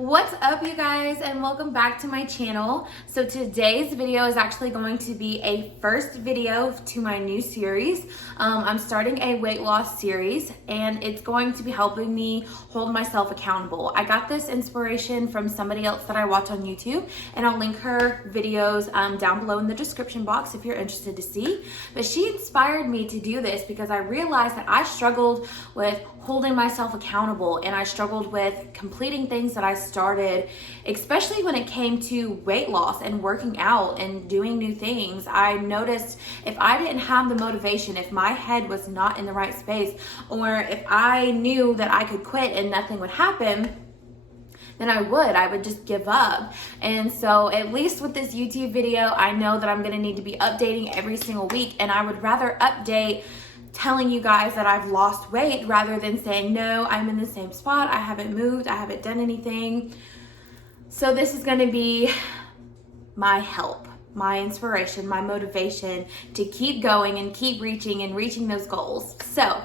What's up, you guys, and welcome back to my channel. So today's video is actually going to be a first video to my new series. I'm starting a weight loss series, and it's going to be helping me hold myself accountable. I got this inspiration from somebody else that I watch on YouTube, and I'll link her videos down below in the description box if you're interested to see. But she inspired me to do this because I realized that I struggled with holding myself accountable, and I struggled with completing things that I started, especially when it came to weight loss and working out and doing new things. I noticed if I didn't have the motivation, if my head was not in the right space, or if I knew that I could quit and nothing would happen, then I would just give up. And so at least with this YouTube video, I know that I'm gonna need to be updating every single week, and I would rather update telling you guys that I've lost weight rather than saying, no, I'm in the same spot, I haven't moved, I haven't done anything. So this is gonna be my help, my inspiration, my motivation to keep going and keep reaching those goals. So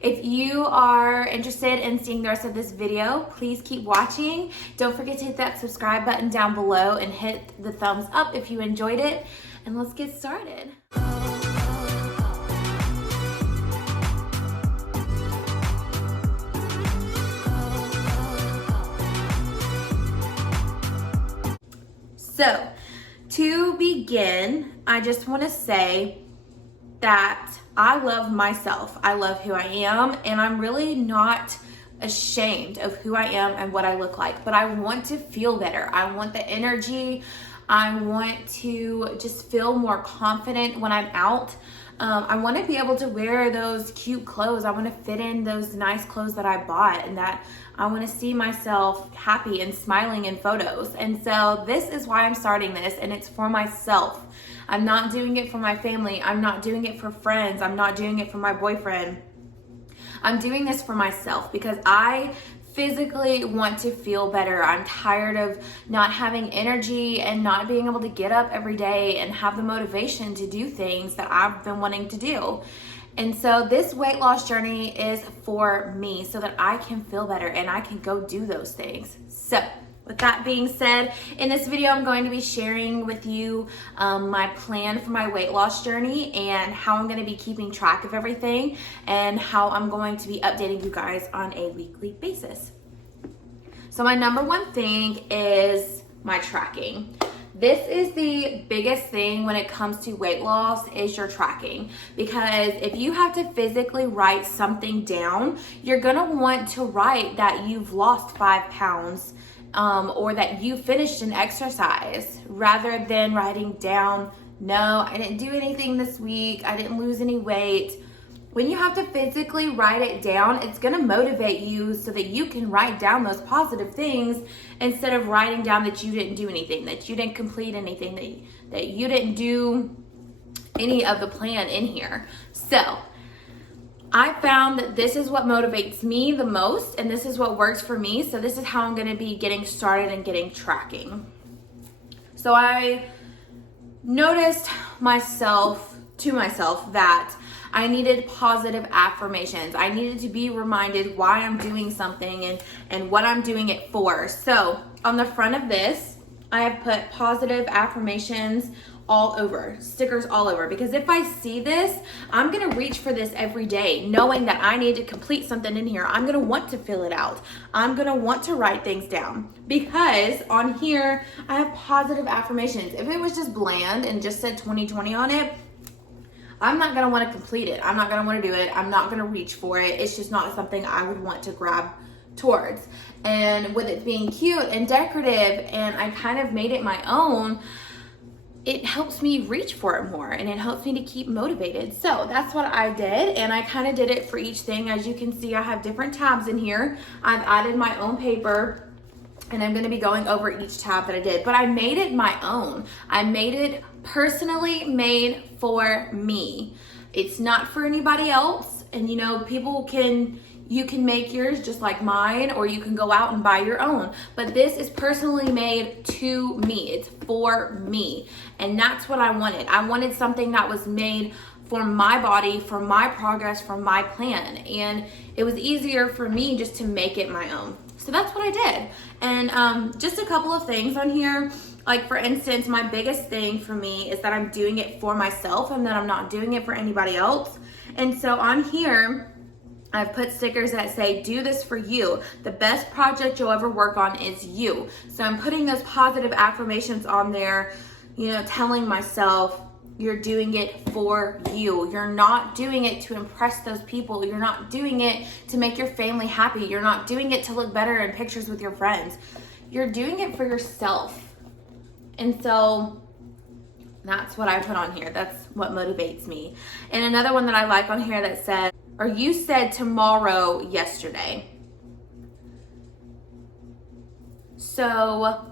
if you are interested in seeing the rest of this video, please keep watching. Don't forget to hit that subscribe button down below and hit the thumbs up if you enjoyed it. And let's get started. So to begin, I just want to say that I love myself. I love who I am, and I'm really not ashamed of who I am and what I look like, but I want to feel better. I want the energy. I want to just feel more confident when I'm out. I want to be able to wear those cute clothes. I want to fit in those nice clothes that I bought, and that I want to see myself happy and smiling in photos. And so this is why I'm starting this, and it's for myself. I'm not doing it for my family. I'm not doing it for friends. I'm not doing it for my boyfriend. I'm doing this for myself because I physically want to feel better. I'm tired of not having energy and not being able to get up every day and have the motivation to do things that I've been wanting to do. And so this weight loss journey is for me so that I can feel better and I can go do those things. So with that being said, in this video, I'm going to be sharing with you my plan for my weight loss journey and how I'm going to be keeping track of everything and how I'm going to be updating you guys on a weekly basis. So my number one thing is my tracking. This is the biggest thing when it comes to weight loss is your tracking, because if you have to physically write something down, you're going to want to write that you've lost 5 pounds or that you finished an exercise, rather than writing down, no, I didn't do anything this week, I didn't lose any weight. When you have to physically write it down, it's going to motivate you so that you can write down those positive things instead of writing down that you didn't do anything, that you didn't complete anything, that you didn't do any of the plan in here. So I found that this is what motivates me the most, and this is what works for me. So this is how I'm going to be getting started and getting tracking. So I noticed to myself that I needed positive affirmations. I needed to be reminded why I'm doing something and what I'm doing it for. So on the front of this, I have put positive affirmations all over, stickers all over, because if I see this, I'm gonna reach for this every day, knowing that I need to complete something in here. I'm gonna want to fill it out. I'm gonna want to write things down, because on here, I have positive affirmations. If it was just bland and just said 2020 on it, I'm not gonna wanna complete it. I'm not gonna wanna do it. I'm not gonna reach for it. It's just not something I would want to grab towards. And with it being cute and decorative, and I kind of made it my own, it helps me reach for it more, and it helps me to keep motivated. So that's what I did, and I kind of did it for each thing. As you can see, I have different tabs in here. I've added my own paper, and I'm going to be going over each tab that I did, but I made it my own. I made it personally made for me. It's not for anybody else. And you know, you can make yours just like mine, or you can go out and buy your own. But this is personally made to me. It's for me. And that's what I wanted. I wanted something that was made for my body, for my progress, for my plan. And it was easier for me just to make it my own. So that's what I did. And just a couple of things on here. Like, for instance, my biggest thing for me is that I'm doing it for myself and that I'm not doing it for anybody else. And so on here, I've put stickers that say, do this for you. The best project you'll ever work on is you. So I'm putting those positive affirmations on there, you know, telling myself, you're doing it for you. You're not doing it to impress those people. You're not doing it to make your family happy. You're not doing it to look better in pictures with your friends. You're doing it for yourself. And so that's what I put on here. That's what motivates me. And another one that I like on here that says, or you said tomorrow yesterday. So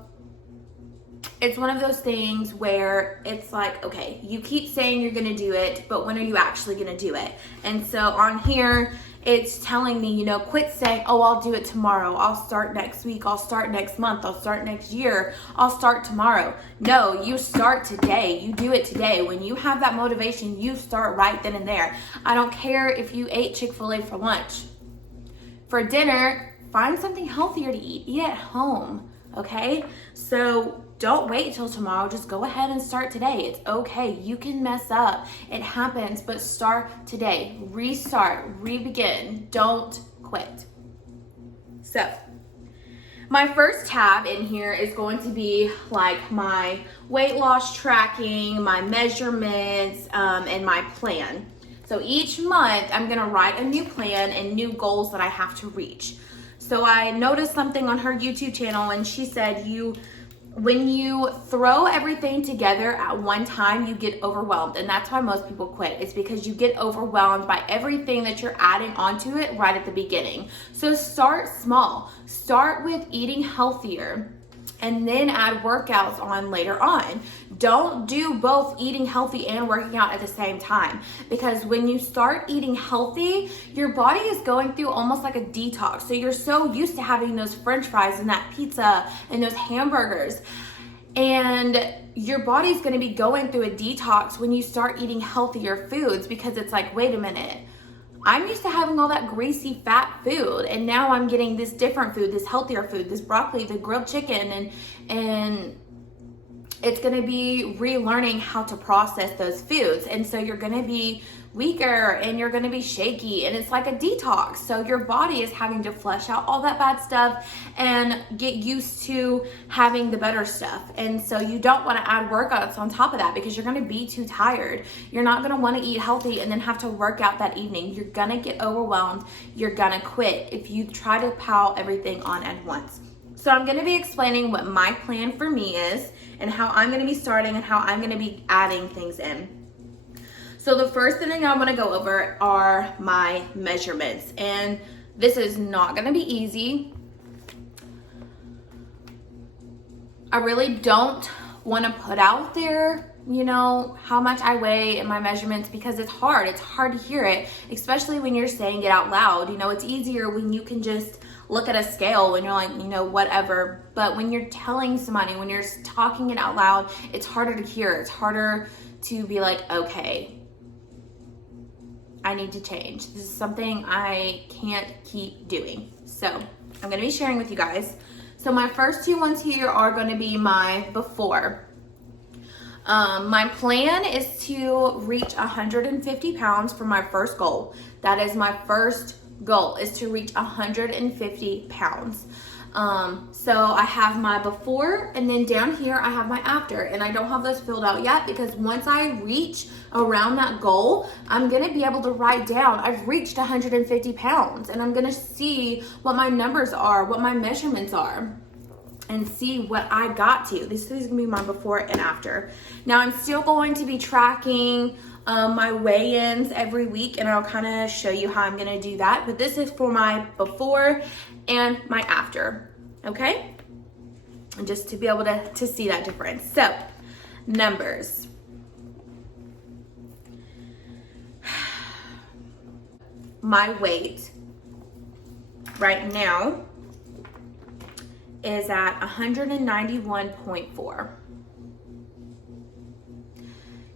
it's one of those things where it's like, okay, you keep saying you're gonna do it, but when are you actually gonna do it? And so on here, it's telling me, you know, quit saying, oh, I'll do it tomorrow. I'll start next week. I'll start next month. I'll start next year. I'll start tomorrow. No, you start today. You do it today. When you have that motivation, you start right then and there. I don't care if you ate Chick-fil-A for lunch. For dinner, find something healthier to eat. Eat at home, okay? So don't wait till tomorrow. Just go ahead and start today. It's okay. You can mess up. It happens, but start today. Restart, re-begin. Don't quit. So my first tab in here is going to be like my weight loss tracking, my measurements, and my plan. So each month I'm gonna write a new plan and new goals that I have to reach. So I noticed something on her YouTube channel, and she said when you throw everything together at one time, you get overwhelmed. And that's why most people quit. It's because you get overwhelmed by everything that you're adding onto it right at the beginning. So start small. Start with eating healthier and then add workouts on later on. Don't do both eating healthy and working out at the same time, because when you start eating healthy, your body is going through almost like a detox. So you're so used to having those French fries and that pizza and those hamburgers, and your body's going to be going through a detox when you start eating healthier foods, because it's like, wait a minute, I'm used to having all that greasy fat food, and now I'm getting this different food, this healthier food, this broccoli, the grilled chicken, and it's going to be relearning how to process those foods. And so you're going to be weaker and you're going to be shaky, and it's like a detox. So your body is having to flush out all that bad stuff and get used to having the better stuff. And so you don't want to add workouts on top of that, because you're going to be too tired. You're not going to want to eat healthy and then have to work out that evening. You're going to get overwhelmed. You're going to quit if you try to pile everything on at once. So I'm going to be explaining what my plan for me is and how I'm going to be starting and how I'm going to be adding things in. So the first thing I want to go over are my measurements. And this is not going to be easy. I really don't want to put out there, you know, how much I weigh and my measurements, because it's hard. It's hard to hear it, especially when you're saying it out loud. You know, it's easier when you can just look at a scale and you're like, you know, whatever. But when you're telling somebody, when you're talking it out loud, it's harder to hear. It's harder to be like, okay, I need to change. This is something I can't keep doing. So I'm going to be sharing with you guys. So my first two ones here are going to be my before. My plan is to reach 150 pounds for my first goal. That is my first goal, is to reach 150 pounds. So I have my before, and then down here I have my after, and I don't have those filled out yet, because once I reach around that goal, I'm going to be able to write down, I've reached 150 pounds, and I'm going to see what my numbers are, what my measurements are, and see what I got to. This is going to be my before and after. Now I'm still going to be tracking my weigh-ins every week, and I'll kind of show you how I'm going to do that. But this is for my before and my after, okay? And just to be able to see that difference. So, numbers. My weight right now is at 191.4.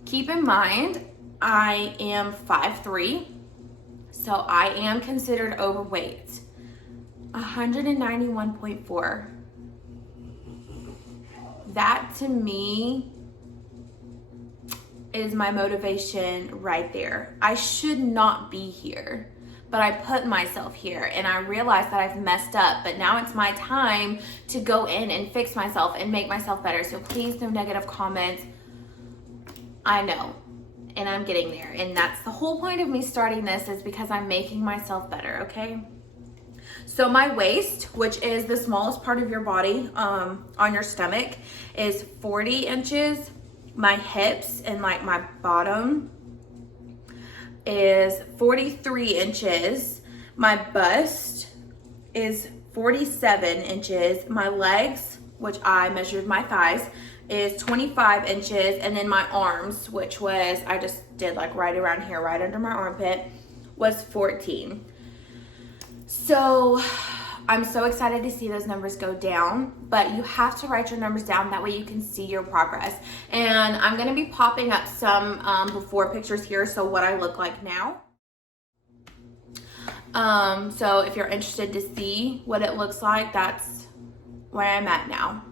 Keep in mind, I am 5'3", so I am considered overweight. 191.4. That to me is my motivation right there. I should not be here, but I put myself here and I realized that I've messed up, but now it's my time to go in and fix myself and make myself better. So please, no negative comments. I know, and I'm getting there. And that's the whole point of me starting this, is because I'm making myself better, okay? So my waist, which is the smallest part of your body on your stomach, is 40 inches. My hips and like my bottom is 43 inches. My bust is 47 inches. My legs, which I measured my thighs, is 25 inches. And then my arms, which was, I just did like right around here, right under my armpit, was 14. So I'm so excited to see those numbers go down, but you have to write your numbers down. That way you can see your progress. And I'm going to be popping up some before pictures here, so what I look like now. So if you're interested to see what it looks like, that's where I'm at now.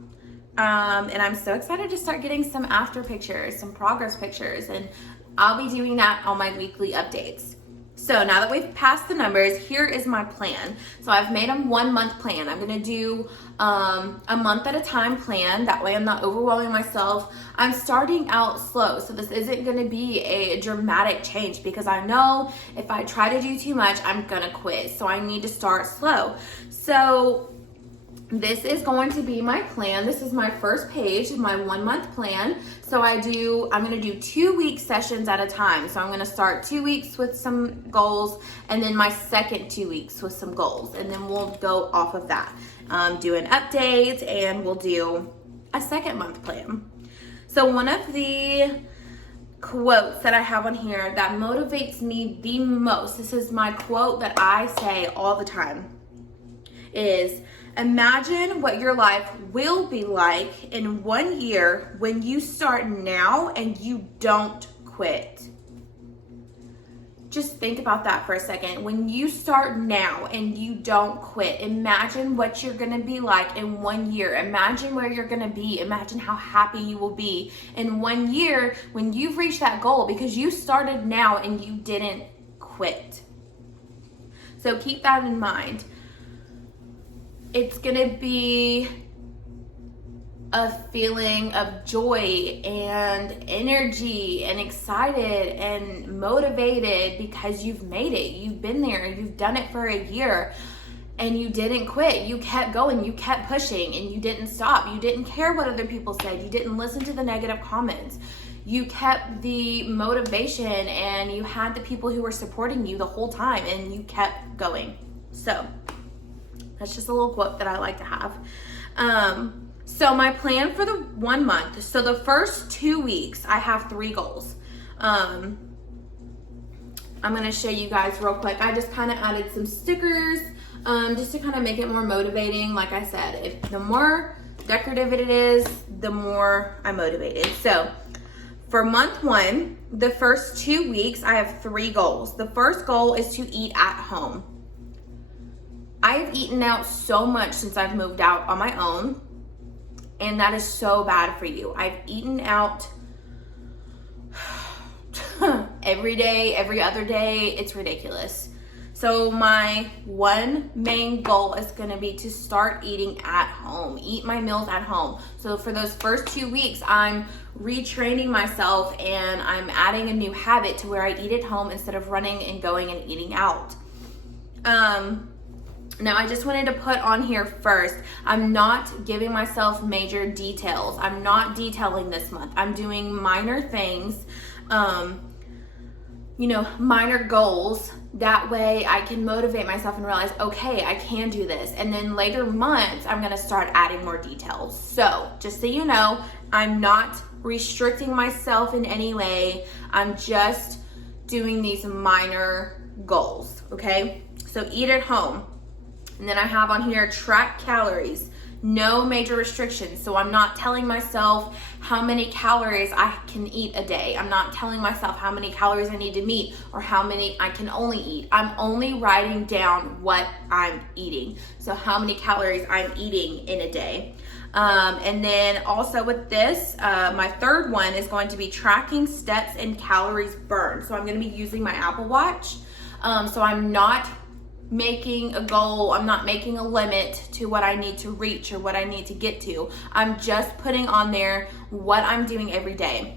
And I'm so excited to start getting some after pictures, some progress pictures, and I'll be doing that on my weekly updates. So now that we've passed the numbers, here is my plan. So I've made a 1 month plan. I'm gonna do a month at a time plan. That way I'm not overwhelming myself. I'm starting out slow. So this isn't gonna be a dramatic change, because I know if I try to do too much, I'm gonna quit. So I need to start slow. So this is going to be my plan. This is my first page of my 1 month plan. So I'm gonna do 2 week sessions at a time. So I'm gonna start 2 weeks with some goals, and then my second 2 weeks with some goals. And then we'll go off of that. Do an update, and we'll do a second month plan. So one of the quotes that I have on here that motivates me the most, this is my quote that I say all the time, is, imagine what your life will be like in 1 year when you start now and you don't quit. Just think about that for a second. When you start now and you don't quit, imagine what you're gonna be like in 1 year. Imagine where you're gonna be. Imagine how happy you will be in 1 year when you've reached that goal, because you started now and you didn't quit. So keep that in mind. It's gonna be a feeling of joy and energy and excited and motivated, because you've made it. You've been there. You've done it for a year and you didn't quit. You kept going. You kept pushing and you didn't stop. You didn't care what other people said. You didn't listen to the negative comments. You kept the motivation and you had the people who were supporting you the whole time, and you kept going. So that's just a little quote that I like to have. So my plan for the 1 month. So the first 2 weeks, I have 3 goals. I'm gonna show you guys real quick. I just kind of added some stickers just to kind of make it more motivating. Like I said, the more decorative it is, the more I'm motivated. So for month 1, the first 2 weeks, I have 3 goals. The first goal is to eat at home. I've eaten out so much since I've moved out on my own, and that is so bad for you. I've eaten out every day, every other day. It's ridiculous. So my one main goal is gonna be to start eating at home, eat my meals at home. So for those first 2 weeks, I'm retraining myself and I'm adding a new habit to where I eat at home instead of running and going and eating out. Now, I just wanted to put on here first, I'm not giving myself major details. I'm not detailing this month. I'm doing minor things, minor goals. That way I can motivate myself and realize, okay, I can do this. And then later months, I'm gonna start adding more details. So just so you know, I'm not restricting myself in any way. I'm just doing these minor goals, okay? So eat at home. And then I have on here, track calories. no major restrictions. So I'm not telling myself how many calories I can eat a day. I'm not telling myself how many calories I need to meet or how many I can only eat. I'm only writing down what I'm eating. So how many calories I'm eating in a day. And then also with this, my third one is going to be tracking steps and calories burned. So I'm going to be using my Apple Watch. So I'm not making a goal, I'm not making a limit to what I need to reach or what I need to get to. I'm just putting on there what I'm doing every day.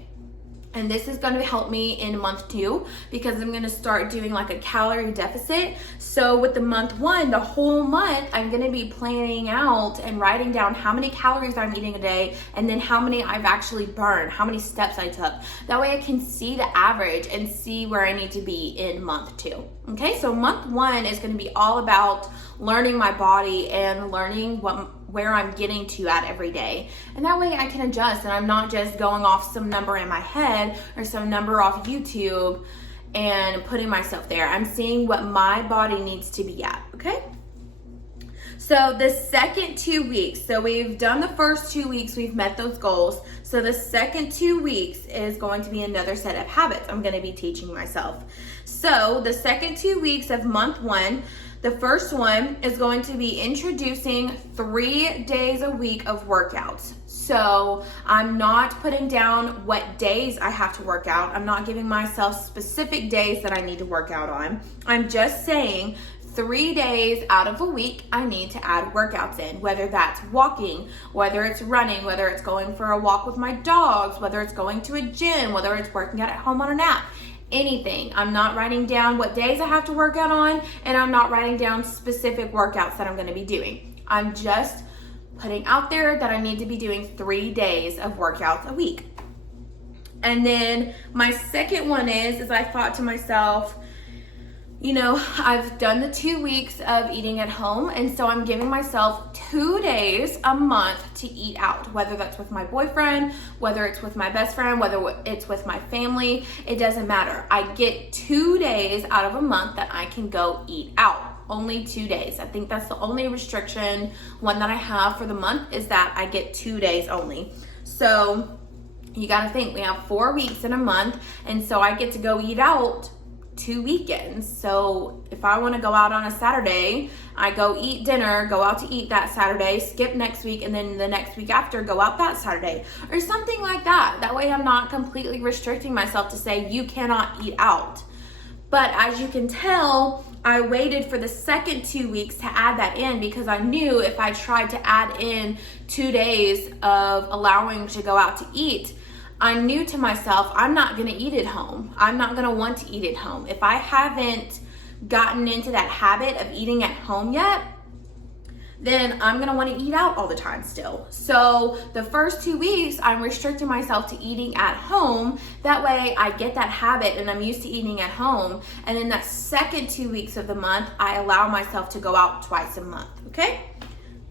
And this is going to help me in month 2 because I'm going to start doing like a calorie deficit. So with the month 1, the whole month, I'm going to be planning out and writing down how many calories I'm eating a day and then how many I've actually burned, how many steps I took. That way I can see the average and see where I need to be in month 2. Okay, so month 1 is going to be all about learning my body and learning where I'm getting to at every day. And that way I can adjust and I'm not just going off some number in my head or some number off YouTube and putting myself there. I'm seeing what my body needs to be at, okay? So the second 2 weeks, so we've done the first 2 weeks, we've met those goals. So the second 2 weeks is going to be another set of habits I'm gonna be teaching myself. So the second 2 weeks of month 1, the first one is going to be introducing 3 days a week of workouts. So I'm not putting down what days I have to work out. I'm not giving myself specific days that I need to work out on. I'm just saying 3 days out of a week, I need to add workouts in, whether that's walking, whether it's running, whether it's going for a walk with my dogs, whether it's going to a gym, whether it's working out at home on a nap. Anything. I'm not writing down what days I have to work out on, and I'm not writing down specific workouts that I'm going to be doing. I'm just putting out there that I need to be doing 3 days of workouts a week. And then my second one is I thought to myself, you know, I've done the 2 weeks of eating at home, and so I'm giving myself 2 days a month to eat out, whether that's with my boyfriend, whether it's with my best friend, whether it's with my family, it doesn't matter. I get 2 days out of a month that I can go eat out. Only 2 days. I think that's the only restriction one that I have for the month is that I get 2 days only. So you got to think we have 4 weeks in a month, and so I get to go eat out 2 weekends. So if I want to go out on a Saturday, I go eat dinner, go out to eat that Saturday, skip next week, and then the next week after go out that Saturday or something like that. That way I'm not completely restricting myself to say you cannot eat out. But as you can tell, I waited for the second 2 weeks to add that in because I knew if I tried to add in 2 days of allowing to go out to eat, I knew to myself, I'm not going to eat at home. I'm not going to want to eat at home. If I haven't gotten into that habit of eating at home yet, then I'm going to want to eat out all the time still. So the first 2 weeks, I'm restricting myself to eating at home. That way I get that habit and I'm used to eating at home. And then that second 2 weeks of the month, I allow myself to go out twice a month, okay?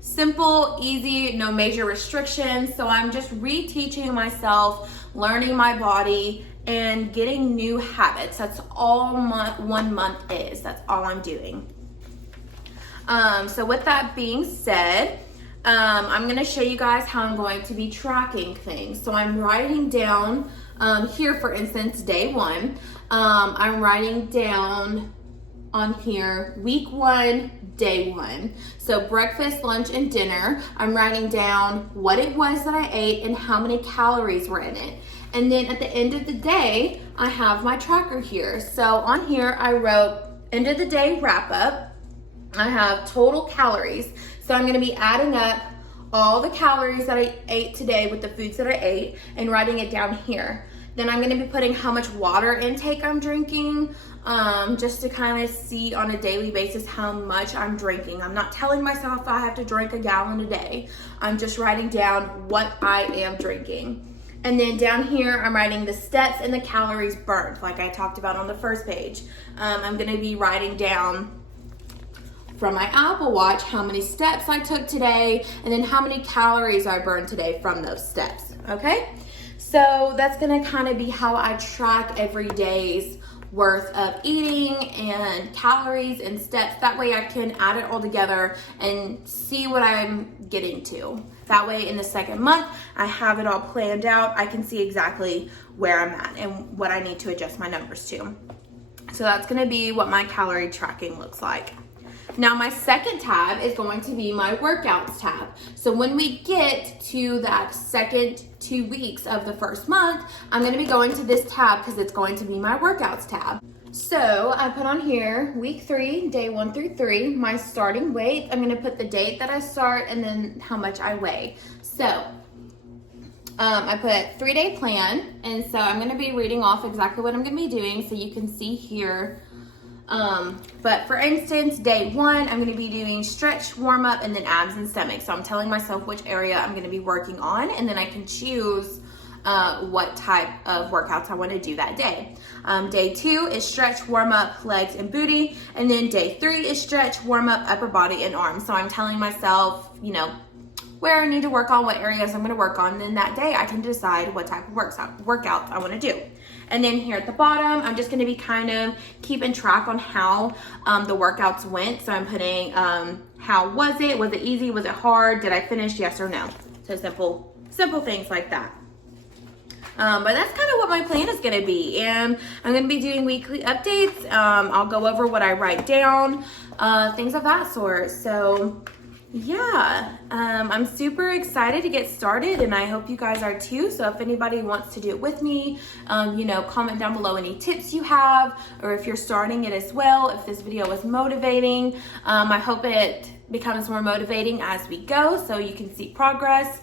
Simple, easy, no major restrictions. So I'm just reteaching myself, learning my body, and getting new habits. That's all 1 month is. That's all I'm doing. So with that being said, I'm going to show you guys how I'm going to be tracking things. So I'm writing down here, for instance, day 1. I'm writing down on here week 1, day 1. So breakfast, lunch, and dinner. I'm writing down what it was that I ate and how many calories were in it. And then at the end of the day, I have my tracker here. So on here, I wrote end of the day wrap up. I have total calories. So I'm going to be adding up all the calories that I ate today with the foods that I ate and writing it down here. Then I'm going to be putting how much water intake I'm drinking, just to kind of see on a daily basis how much I'm drinking. I'm not telling myself I have to drink a gallon a day. I'm just writing down what I am drinking. And then down here, I'm writing the steps and the calories burned, like I talked about on the first page. I'm going to be writing down from my Apple Watch how many steps I took today and then how many calories I burned today from those steps, okay? So that's gonna kind of be how I track every day's worth of eating and calories and steps. That way I can add it all together and see what I'm getting to. That way in the second month, I have it all planned out. I can see exactly where I'm at and what I need to adjust my numbers to. So that's gonna be what my calorie tracking looks like. Now my second tab is going to be my workouts tab. So when we get to that second 2 weeks of the first month, I'm gonna be going to this tab because it's going to be my workouts tab. So I put on here week 3, day 1 through 3, my starting weight. I'm gonna put the date that I start and then how much I weigh. So I put 3-day plan, and so I'm gonna be reading off exactly what I'm gonna be doing so you can see here. But for instance, day 1, I'm gonna be doing stretch, warm up, and then abs and stomach. So I'm telling myself which area I'm gonna be working on, and then I can choose what type of workouts I want to do that day. Day 2 is stretch, warm up, legs and booty. And then day 3 is stretch, warm up, upper body and arms. So I'm telling myself, you know, where I need to work on, what areas I'm going to work on. And then that day I can decide what type of workouts I want to do. And then here at the bottom, I'm just going to be kind of keeping track on how the workouts went. So I'm putting how was it? Was it easy? Was it hard? Did I finish? Yes or no? So simple things like that. But that's kind of what my plan is going to be, and I'm going to be doing weekly updates. I'll go over what I write down, things of that sort. So yeah, I'm super excited to get started, and I hope you guys are too. So if anybody wants to do it with me, you know, comment down below any tips you have, or if you're starting it as well, if this video was motivating. I hope it becomes more motivating as we go so you can see progress.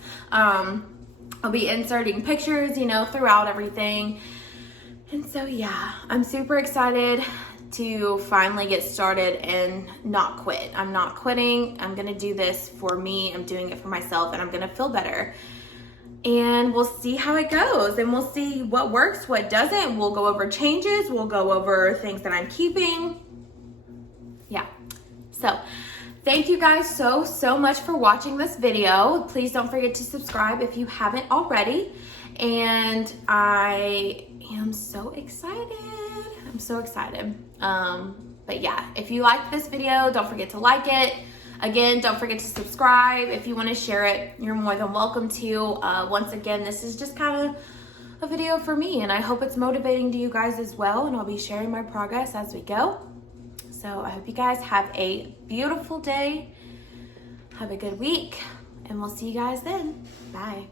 I'll be inserting pictures, you know, throughout everything. And so, yeah, I'm super excited to finally get started and not quit. I'm not quitting. I'm going to do this for me. I'm doing it for myself, and I'm going to feel better. And we'll see how it goes, and we'll see what works, what doesn't. We'll go over changes. We'll go over things that I'm keeping. Yeah. So, thank you guys so much for watching this video. Please don't forget to subscribe if you haven't already. And I am so excited. I'm so excited. But yeah, if you liked this video, don't forget to like it. Again, don't forget to subscribe. If you want to share it, you're more than welcome to. Once again, this is just kind of a video for me, and I hope it's motivating to you guys as well. And I'll be sharing my progress as we go. So I hope you guys have a beautiful day. Have a good week, and we'll see you guys then. Bye.